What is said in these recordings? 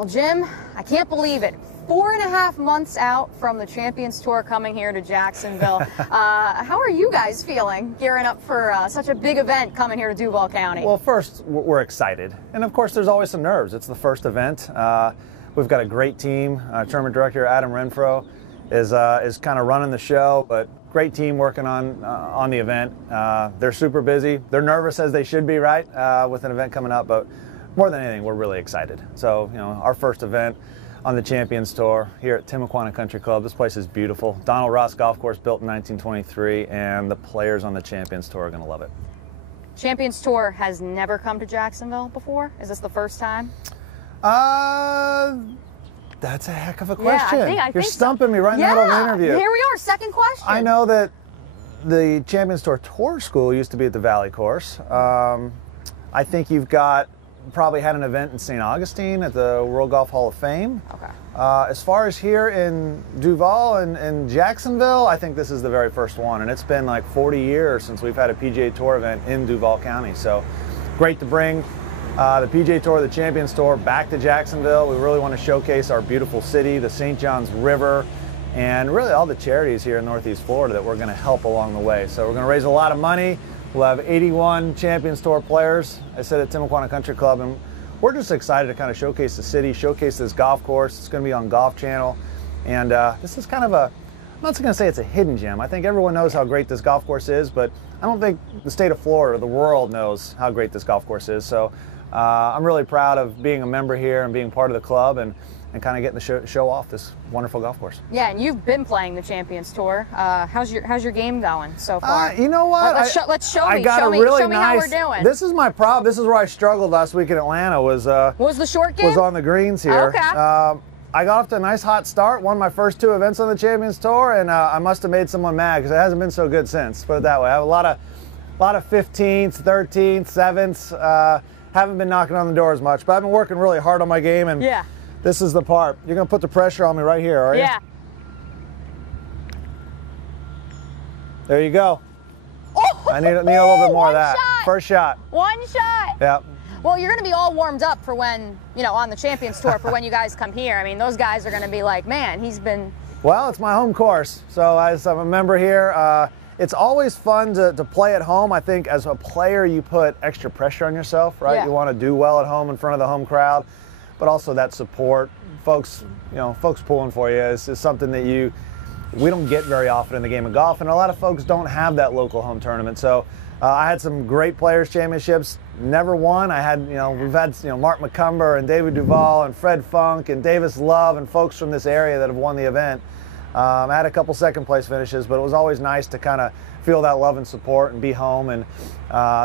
Well, Jim, I can't believe it. 4.5 months out from the Champions Tour coming here to Jacksonville. How are you guys feeling gearing up for such a big event coming here to Duval County? Well, first, we're excited. And of course, there's always some nerves. It's the first event. We've got a great team. Tournament director Adam Renfro is kind of running the show, but great team working on the event. They're super busy. They're nervous, as they should be, right, with an event coming up, but more than anything, we're really excited. So, you know, our first event on the Champions Tour here at Timuquana Country Club. This place is beautiful. Donald Ross Golf Course, built in 1923, and the players on the Champions Tour are going to love it. Champions Tour has never come to Jacksonville before? Is this the first time? That's a heck of a question. Yeah, I think You're stumping me right in the middle of the interview. Here we are, second question. I know that the Champions Tour School used to be at the Valley Course. I think you've probably had an event in St. Augustine at the World Golf Hall of Fame. Okay. As far as here in Duval and Jacksonville, I think this is the very first one, and it's been like 40 years since we've had a PGA Tour event in Duval County. So great to bring the PGA Tour, the Champions Tour, back to Jacksonville. We really want to showcase our beautiful city, the St. Johns River, and really all the charities here in Northeast Florida that we're going to help along the way. So we're going to raise a lot of money. We'll have 81 Champions Tour players, I said, at Timuquana Country Club, and we're just excited to kind of showcase the city, showcase this golf course. It's going to be on Golf Channel, and this is kind of I'm not going to say it's a hidden gem. I think everyone knows how great this golf course is, but I don't think the state of Florida or the world knows how great this golf course is. So I'm really proud of being a member here and being part of the club, and kind of getting to show off this wonderful golf course. Yeah, and you've been playing the Champions Tour. How's your game going so far? You know what? Let's show me. Show me how we're doing. This is my problem. This is where I struggled last week in Atlanta. Was the short game? Was on the greens here. Okay. I got off to a nice hot start. Won my first 2 events on the Champions Tour, and I must have made someone mad because it hasn't been so good since. Put it that way. I have a lot of 15th, 13th, 7th. Haven't been knocking on the door as much, but I've been working really hard on my game, and yeah. This is the part. You're going to put the pressure on me right here, are you? Yeah. There you go. Oh, I need a little bit more of that. Shot. First shot. One shot. Yep. Well, you're going to be all warmed up for when, on the Champions Tour, for when you guys come here. I mean, those guys are going to be like, man, he's been... Well, it's my home course, so as I'm a member here, it's always fun to play at home. I think as a player, you put extra pressure on yourself, right? Yeah. You want to do well at home in front of the home crowd, but also that support, folks pulling for you is something that we don't get very often in the game of golf, and a lot of folks don't have that local home tournament. So I had some great players championships, never won. I had, we've had, Mark McCumber and David Duval and Fred Funk and Davis Love and folks from this area that have won the event. I had a couple second place finishes, but it was always nice to kind of feel that love and support and be home. And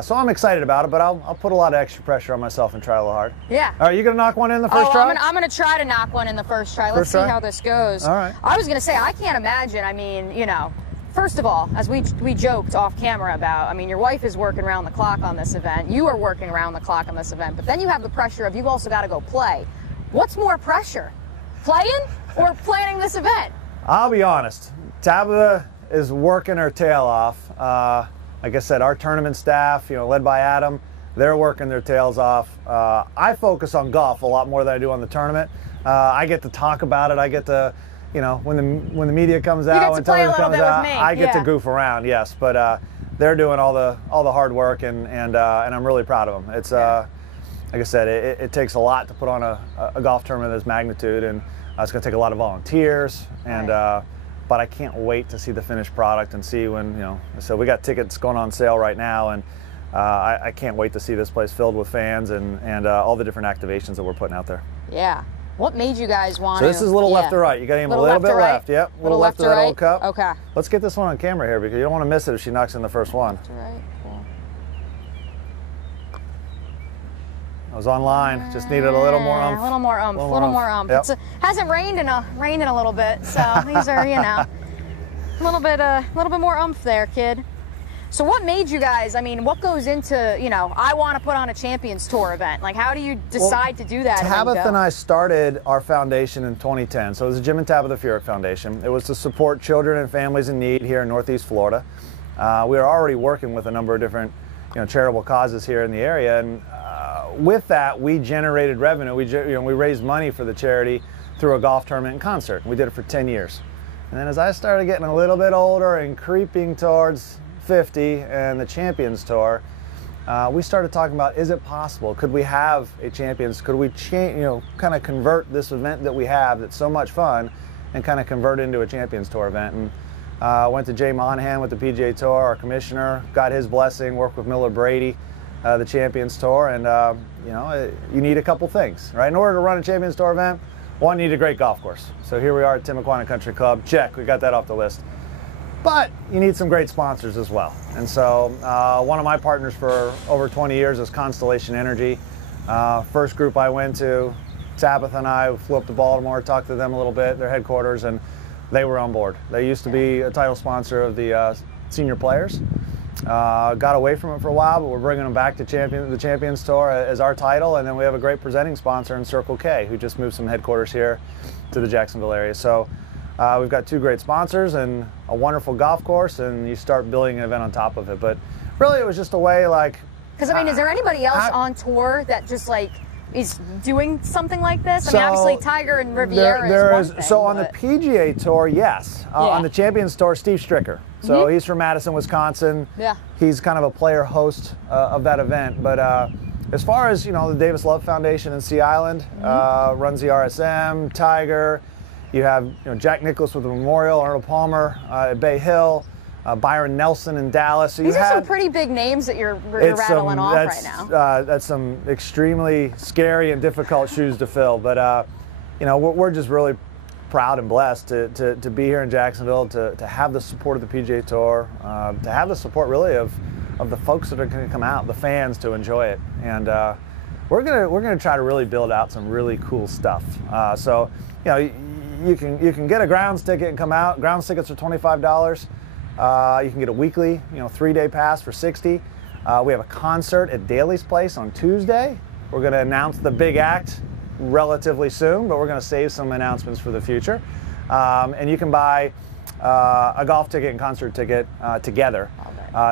so I'm excited about it, but I'll put a lot of extra pressure on myself and try a little hard. Yeah. All right, you going to knock one in the first try? I'm going to try to knock one in the first try. Let's see how this goes. All right. I was going to say, I can't imagine, first of all, as we joked off camera about, your wife is working around the clock on this event. You are working around the clock on this event, but then you have the pressure of you've also got to go play. What's more pressure, playing or planning this event? I'll be honest. Tabitha is working her tail off. Like I said, our tournament staff, led by Adam, they're working their tails off. I focus on golf a lot more than I do on the tournament. I get to talk about it. I get to, when the media comes out, when television comes out, I get to goof around. Yes, but they're doing all the hard work, and I'm really proud of them. It's like I said, it takes a lot to put on a golf tournament of this magnitude, and it's going to take a lot of volunteers, and but I can't wait to see the finished product and see when, so we got tickets going on sale right now, and I can't wait to see this place filled with fans and all the different activations that we're putting out there. Yeah. What made you guys want So this is a little left to right. You got to aim a little bit left. Yep. A little left to that old cup. Okay. Let's get this one on camera here because you don't want to miss it if she knocks in the first one. Left to right. Cool. I was online. Just needed a little more oomph. A little more oomph. A little more oomph. Yep. It hasn't rained in a little bit, so these are a little bit more oomph there, kid. So what made you guys? What goes into I want to put on a Champions Tour event? Like, how do you decide to do that? Tabitha and I started our foundation in 2010. So it was the Jim and Tabitha Furyk Foundation. It was to support children and families in need here in Northeast Florida. We were already working with a number of different charitable causes here in the area. And with that, we generated revenue. We raised money for the charity through a golf tournament and concert. We did it for 10 years. And then as I started getting a little bit older and creeping towards 50 and the Champions Tour, we started talking about, is it possible? Could we have a Champions? Could we kind of convert this event that we have that's so much fun and kind of convert it into a Champions Tour event? And went to Jay Monahan with the PGA Tour, our commissioner, got his blessing, worked with Miller Brady, the Champions Tour, and you need a couple things, right? In order to run a Champions Tour event, one, you need a great golf course. So here we are at Timuquana Country Club. Check, we got that off the list. But you need some great sponsors as well. And so one of my partners for over 20 years is Constellation Energy. First group I went to, Tabitha and I flew up to Baltimore, talked to them a little bit, their headquarters, and they were on board. They used to be a title sponsor of the senior players. Got away from it for a while, but we're bringing them back to the Champions Tour as our title, and then we have a great presenting sponsor in Circle K, who just moved some headquarters here to the Jacksonville area. So we've got two great sponsors and a wonderful golf course, and you start building an event on top of it. But really, it was just a way, like... Because, I mean, is there anybody else on tour that just, like, is doing something like this? I mean, obviously Tiger and Riviera is one thing. So on the PGA Tour, yes. On the Champions Tour, Steve Stricker. So he's from Madison, Wisconsin. Yeah. He's kind of a player host of that event. But as far as, the Davis Love Foundation in Sea Island runs the RSM, Tiger. You have Jack Nicklaus with the Memorial, Arnold Palmer at Bay Hill, Byron Nelson in Dallas. So these are some pretty big names that you're rattling off right now. That's some extremely scary and difficult shoes to fill. But we're just really proud and blessed to be here in Jacksonville, to have the support of the PGA Tour, to have the support really of the folks that are going to come out, the fans, to enjoy it. And we're gonna try to really build out some really cool stuff. So you can get a grounds ticket and come out. Grounds tickets are $25. You can get a weekly, 3-day pass for $60. We have a concert at Daly's Place on Tuesday. We're going to announce the big act relatively soon, but we're going to save some announcements for the future. And you can buy a golf ticket and concert ticket together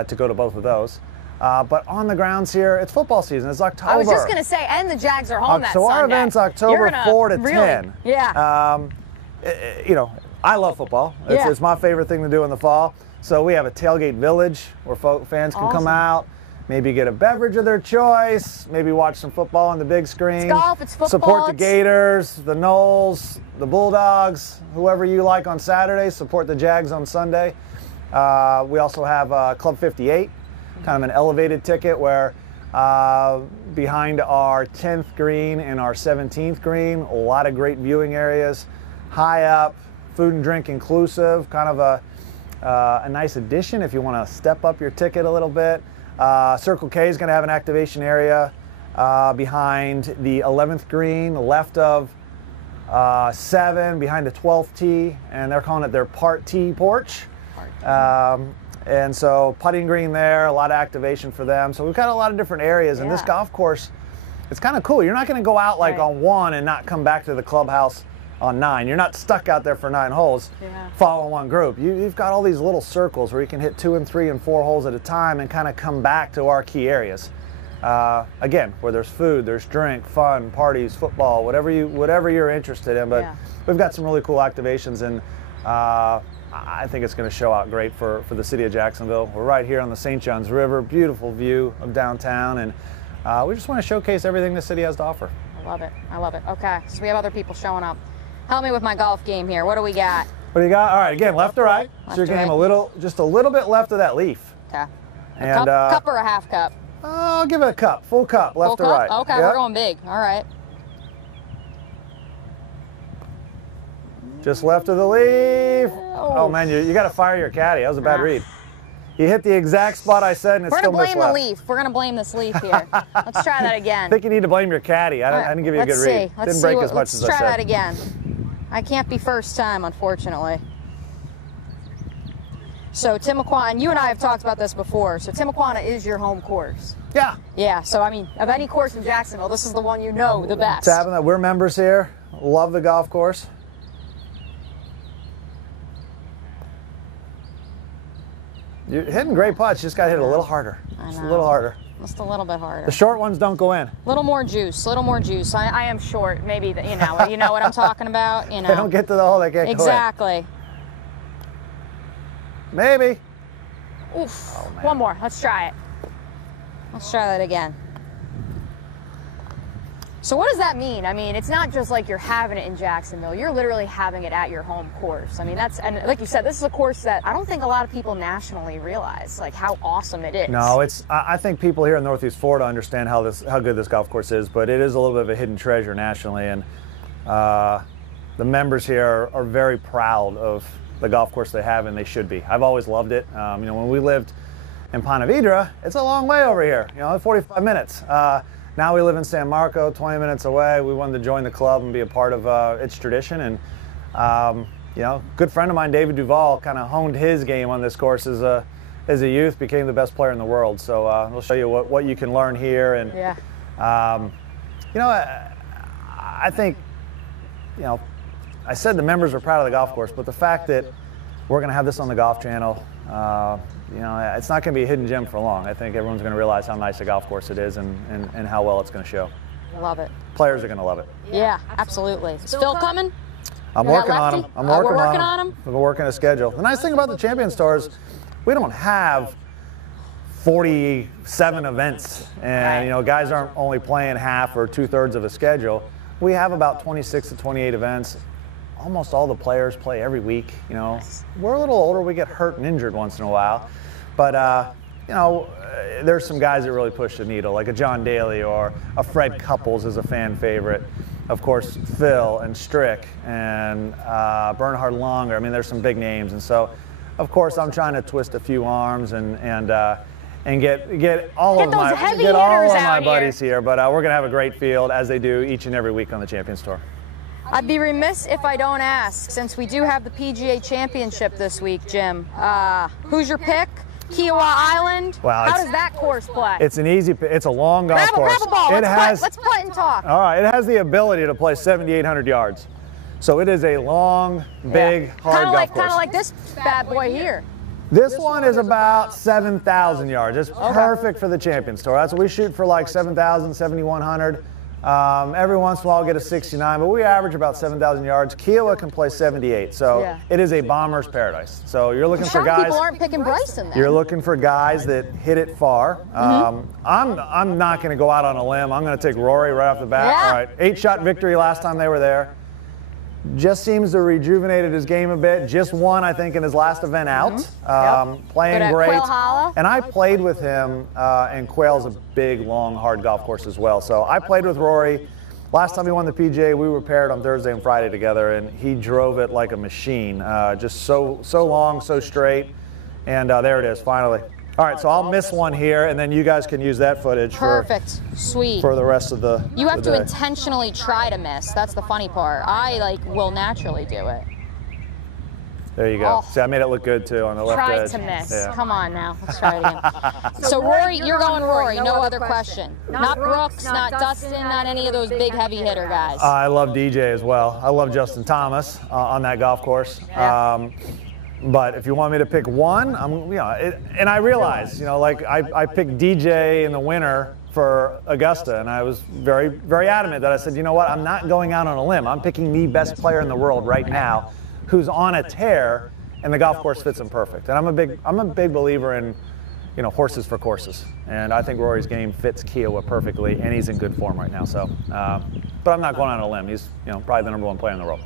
to go to both of those. But on the grounds here, it's football season. It's October. I was just going to say, and the Jags are home that So Sunday. our event's October 4 to 10. Yeah. I love football. It's my favorite thing to do in the fall. So we have a tailgate village where fans can come out, maybe get a beverage of their choice, maybe watch some football on the big screen. It's golf, it's football. Support the Gators, the Knowles, the Bulldogs, whoever you like on Saturday. Support the Jags on Sunday. We also have Club 58, kind of an elevated ticket where behind our 10th green and our 17th green, a lot of great viewing areas, high up, food and drink inclusive, kind of a nice addition if you want to step up your ticket a little bit. Circle K is going to have an activation area behind the 11th green, left of 7, behind the 12th tee, and they're calling it their Part T porch. And so putting green there, a lot of activation for them. So we've got a lot of different areas, and this golf course, it's kind of cool. You're not going to go out like on 1 and not come back to the clubhouse on 9. You're not stuck out there for 9 holes following one group. You've got all these little circles where you can hit 2 and 3 and 4 holes at a time and kind of come back to our key areas. Again, where there's food, there's drink, fun, parties, football, whatever you're interested in. But we've got some really cool activations, and I think it's going to show out great for the city of Jacksonville. We're right here on the St. Johns River, beautiful view of downtown, and we just want to showcase everything the city has to offer. I love it. I love it. Okay, so we have other people showing up. Help me with my golf game here. What do we got? What do you got? All right, again, left to right. So you're getting just a little bit left of that leaf. Okay. And cup or a half cup? I'll give it a cup, full cup, left to right. Okay, we're going big. All right. Just left of the leaf. Oh man, you got to fire your caddy. That was a bad read. You hit the exact spot I said, and it's still missed left. We're going to blame the leaf. We're going to blame this leaf here. Let's try that again. I think you need to blame your caddy. I didn't give you a good read. Didn't break as much as I said. Let's try that again. I can't be first time, unfortunately. So Timuquana, you and I have talked about this before. So Timuquana is your home course. Yeah. Yeah. So I mean, of any course in Jacksonville, this is the one you know the best. We're members here. Love the golf course. You're hitting great putts. You just got to hit it a little harder. Just a little harder. Just a little bit harder. The short ones don't go in. Little more juice, little more juice. I am short, maybe, you know what I'm talking about? You know. They don't get to the hole, they can't exactly. go in. Maybe. Oof. Oh, one more, let's try it. Let's try that again. So what does that mean? I mean, it's not just like you're having it in Jacksonville. You're literally having it at your home course. I mean, and like you said, this is a course that I don't think a lot of people nationally realize, like, how awesome it is. No, I think people here in Northeast Florida understand how good this golf course is, but it is a little bit of a hidden treasure nationally, and the members here are very proud of the golf course they have, and they should be. I've always loved it. You know, when we lived in Ponte Vedra, it's a long way over here, 45 minutes. Now we live in San Marco, 20 minutes away. We wanted to join the club and be a part of its tradition. And, good friend of mine, David Duval, kind of honed his game on this course as a youth, became the best player in the world. So we'll show you what you can learn here. And, yeah. I think, I said the members are proud of the golf course, but the fact that we're going to have this on the Golf Channel, it's not going to be a hidden gem for long. I think everyone's going to realize how nice a golf course it is and how well it's going to show. Love it. Players are going to love it. Yeah, absolutely. Is Phil coming? I'm working on him. We're working on him? We're working a schedule. The nice thing about the Champions Tour is we don't have 47 events, and guys aren't only playing half or 2/3 of a schedule. We have about 26 to 28 events. Almost all the players play every week. We're a little older. We get hurt and injured once in a while, but there's some guys that really push the needle, like a John Daly or a Fred Couples is a fan favorite. Of course, Phil and Strick and Bernhard Langer. I mean, there's some big names, and so, of course, I'm trying to twist a few arms and get all of my buddies here. But we're gonna have a great field, as they do each and every week on the Champions Tour. I'd be remiss if I don't ask, since we do have the PGA Championship this week, Jim. Who's your pick? Kiowa Island? Well, how does that course play? It's an easy, it's a long golf course. Grab a ball. Let's putt and talk. All right, it has the ability to play 7,800 yards. So it is a long, big, hard golf course. Kind of like this bad boy here. This one is about 7,000 yards. It's perfect for the Champions Tour. That's what we shoot for, like 7,000, 7,100. Every once in a while I'll get a 69, but we average about 7,000 yards. Kiowa can play 78, so it is a bomber's paradise. So you're looking for guys. People aren't picking Bryson then. You're looking for guys that hit it far. I'm not going to go out on a limb. I'm going to take Rory right off the bat. Yeah. All right, 8-shot victory last time they were there. Just seems to have rejuvenated his game a bit. Just won, I think, in his last event out. Playing great. Quail Hollow. And I played with him, and Quail's a big, long, hard golf course as well. So I played with Rory. Last time he won the PGA, we were paired on Thursday and Friday together, and he drove it like a machine. Just so long, so straight. And there it is, finally. All right, so I'll miss one here, and then you guys can use that footage for the rest of the You have to intentionally try to miss. That's the funny part. I will naturally do it. There you go. See, I made it look good too on the left edge. Tried to miss. Yeah. Come on now. Let's try it again. So Rory, you're going Rory. No other question. Not Brooks, not Dustin, not any of those big heavy hitter guys. I love DJ as well. I love Justin Thomas on that golf course. Yeah. But if you want me to pick one, and I realize, I picked DJ in the winter for Augusta, and I was very, very adamant that I said, you know what, I'm not going out on a limb. I'm picking the best player in the world right now, who's on a tear, and the golf course fits him perfect. And I'm a big believer in, horses for courses, and I think Rory's game fits Kiowa perfectly, and he's in good form right now. So, but I'm not going on a limb. He's, probably the #1 player in the world.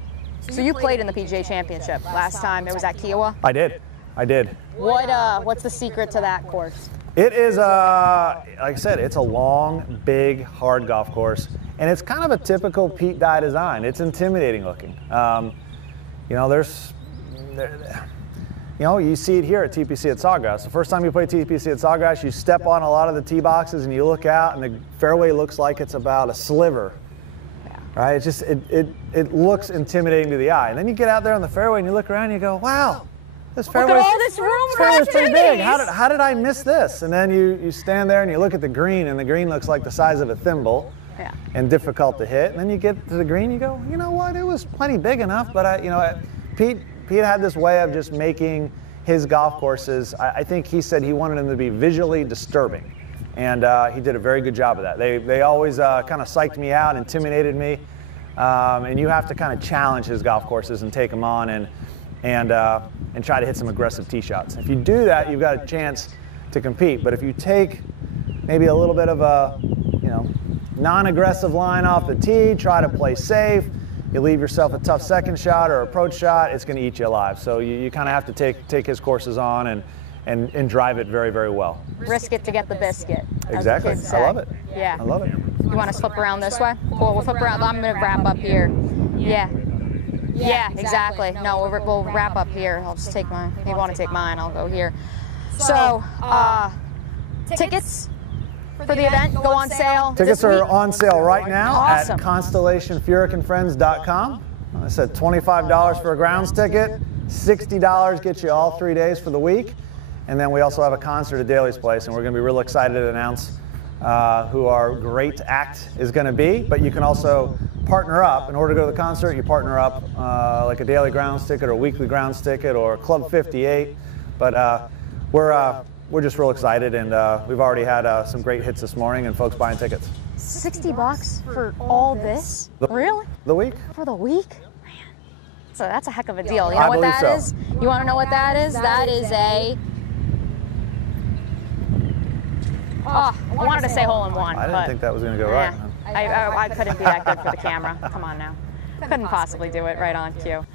So you played in the PGA Championship last time. It was at Kiowa? I did. What's the secret to that course? It is, like I said, it's a long, big, hard golf course, and it's kind of a typical Pete Dye design. It's intimidating looking. You see it here at TPC at Sawgrass. The first time you play TPC at Sawgrass, you step on a lot of the tee boxes and you look out, and the fairway looks like it's about a sliver. Right? It's just it looks intimidating to the eye, and then you get out there on the fairway and you look around and you go, "Wow, this fairway! Look at all this room for fairway's pretty big. activities." How did I miss this?" And then you stand there and you look at the green, and the green looks like the size of a thimble, and difficult to hit. And then you get to the green, you go, "You know what? It was plenty big enough." But Pete had this way of just making. his golf courses, I think he said he wanted them to be visually disturbing. And he did a very good job of that. They always kind of psyched me out, intimidated me. And you have to kind of challenge his golf courses and take them on and try to hit some aggressive tee shots. If you do that, you've got a chance to compete. But if you take maybe a little bit of a, non-aggressive line off the tee, try to play safe, you leave yourself a tough second shot or approach shot, it's going to eat you alive. So you kind of have to take his courses on and drive it very, very well. Risk it to get the biscuit. Exactly. I love it. Yeah. I love it. You want to flip around this way? Cool. We'll flip around. I'm going to wrap up here. Yeah. Yeah, exactly. No, we'll wrap up here. I'll just take mine. If you want to take mine, I'll go here. So, tickets for the event go on sale. Tickets are on sale right now Awesome. at constellationfurykandfriends.com. I said $25 for a grounds ticket, $60 gets you all 3 days for the week. And then we also have a concert at Daly's Place, and we're going to be real excited to announce who our great act is going to be. But you can also partner up. In order to go to the concert, you partner up like a daily grounds ticket or a weekly grounds ticket or Club 58. But we're just real excited, and we've already had some great hits this morning and folks buying tickets. $60 for all this? Really? The week? For the week? Man, so that's a heck of a deal. You know what that is? You want to know what that is? That is a... Oh, I wanted to say hole-in-one. I didn't think that was going to go right. I couldn't be that good for the camera. Come on now. Couldn't possibly do it right on cue.